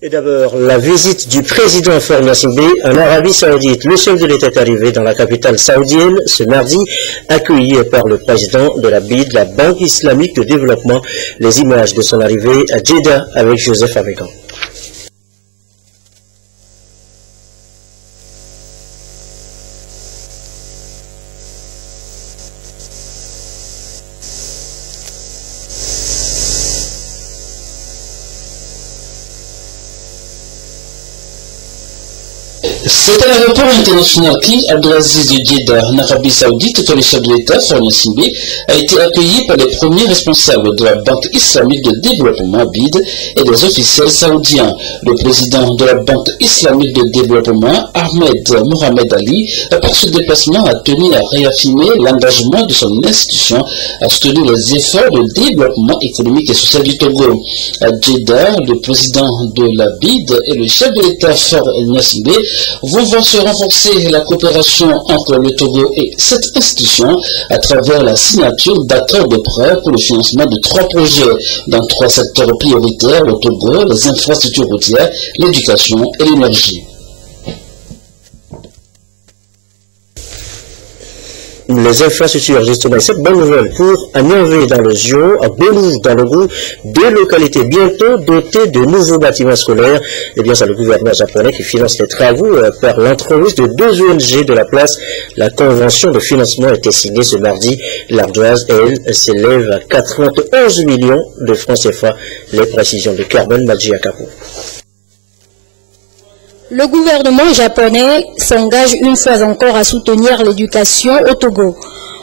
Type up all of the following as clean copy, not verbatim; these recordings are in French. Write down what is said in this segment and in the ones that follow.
Et d'abord, la visite du président Faure Gnassingbé en Arabie Saoudite. Le chef de l'État est arrivé dans la capitale saoudienne ce mardi, accueilli par le président de la BID, la Banque islamique de développement. Les images de son arrivée à Jeddah avec Joseph Amégan. C'est à l'aéroport international King Abdelaziz de Jeddah, en Arabie Saoudite, que le chef de l'État, Faure Gnassingbé, a été accueilli par les premiers responsables de la Banque islamique de développement BID et des officiels saoudiens. Le président de la Banque islamique de développement, Ahmed Mohamed Ali, par ce déplacement a tenu à réaffirmer l'engagement de son institution à soutenir les efforts de développement économique et social du Togo. À Jeddah, le président de la BID et le chef de l'État, Faure Gnassingbé, vont voir se renforcer la coopération entre le Togo et cette institution à travers la signature d'accords de prêt pour le financement de 3 projets dans 3 secteurs prioritaires, le Togo, les infrastructures routières, l'éducation et l'énergie. Les infrastructures, justement, cette bonne nouvelle pour Agnanvé dans le Zio, à Belou dans le Gou, 2 localités bientôt dotées de nouveaux bâtiments scolaires. Eh bien, c'est le gouvernement japonais qui finance les travaux par l'entremise de 2 ONG de la place. La convention de financement a été signée ce mardi. L'ardoise, elle, s'élève à 91 millions de francs CFA. Les précisions de Carmen Madjiakapo. Le gouvernement japonais s'engage une fois encore à soutenir l'éducation au Togo.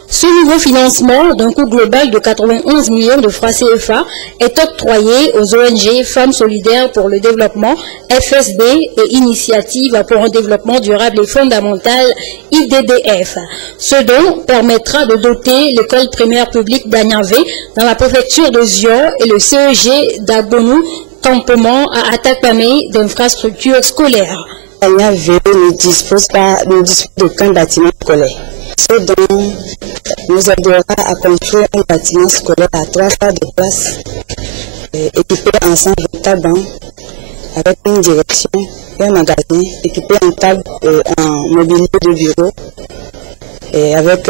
Ce nouveau financement d'un coût global de 91 millions de francs CFA est octroyé aux ONG Femmes Solidaires pour le Développement, FSD et Initiative pour un développement durable et fondamental, IDDF. Ce don permettra de doter l'école primaire publique d'Agnanvé dans la préfecture de Zio et le CEG d'Agbonu, campement à Atakpamé d'infrastructures scolaires. Agnanvé ne dispose d'aucun bâtiment scolaire. Ce don nous aidera à construire un bâtiment scolaire à 3 salles de classe, équipé en 124 bancs, avec une direction et un magasin, équipé en table en mobilier de bureau, et avec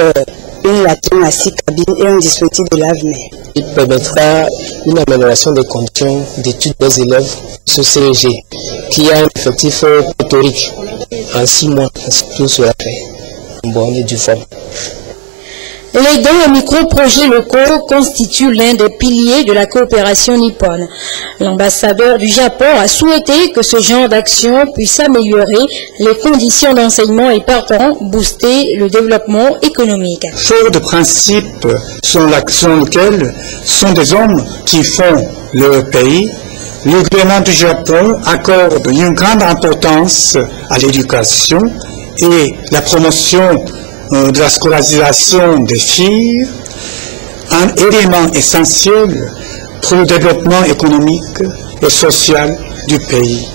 une latrine à 6 cabines et un dispositif de lave-mains. Il permettra une amélioration des conditions d'études des élèves ce CEG, qui a un effectif pléthorique. En 6 mois, tout sera fait. Bon et du forme. Les dons aux micro-projets locaux constituent l'un des piliers de la coopération nippone. L'ambassadeur du Japon a souhaité que ce genre d'action puisse améliorer les conditions d'enseignement et partant booster le développement économique. Fort de principes selon lesquels sont des hommes qui font leur pays, le gouvernement du Japon accorde une grande importance à l'éducation et la promotion de la scolarisation des filles, un élément essentiel pour le développement économique et social du pays.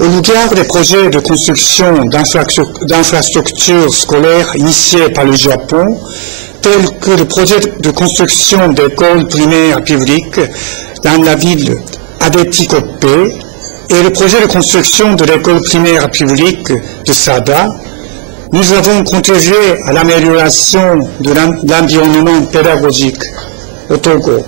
Au regard des projets de construction d'infrastructures scolaires initiés par le Japon, tels que le projet de construction d'écoles primaires publiques dans la ville d'Abetikopé et le projet de construction de l'école primaire publique de Sada, nous avons contribué à l'amélioration de l'environnement pédagogique au Togo.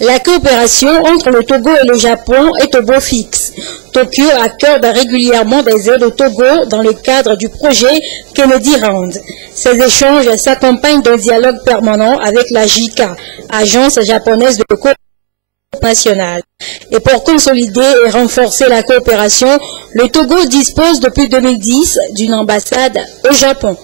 La coopération entre le Togo et le Japon est au beau fixe. Tokyo accorde régulièrement des aides au Togo dans le cadre du projet Kennedy Round. Ces échanges s'accompagnent d'un dialogue permanent avec la JICA, agence japonaise de coopération nationale. Et pour consolider et renforcer la coopération, le Togo dispose depuis 2010 d'une ambassade au Japon.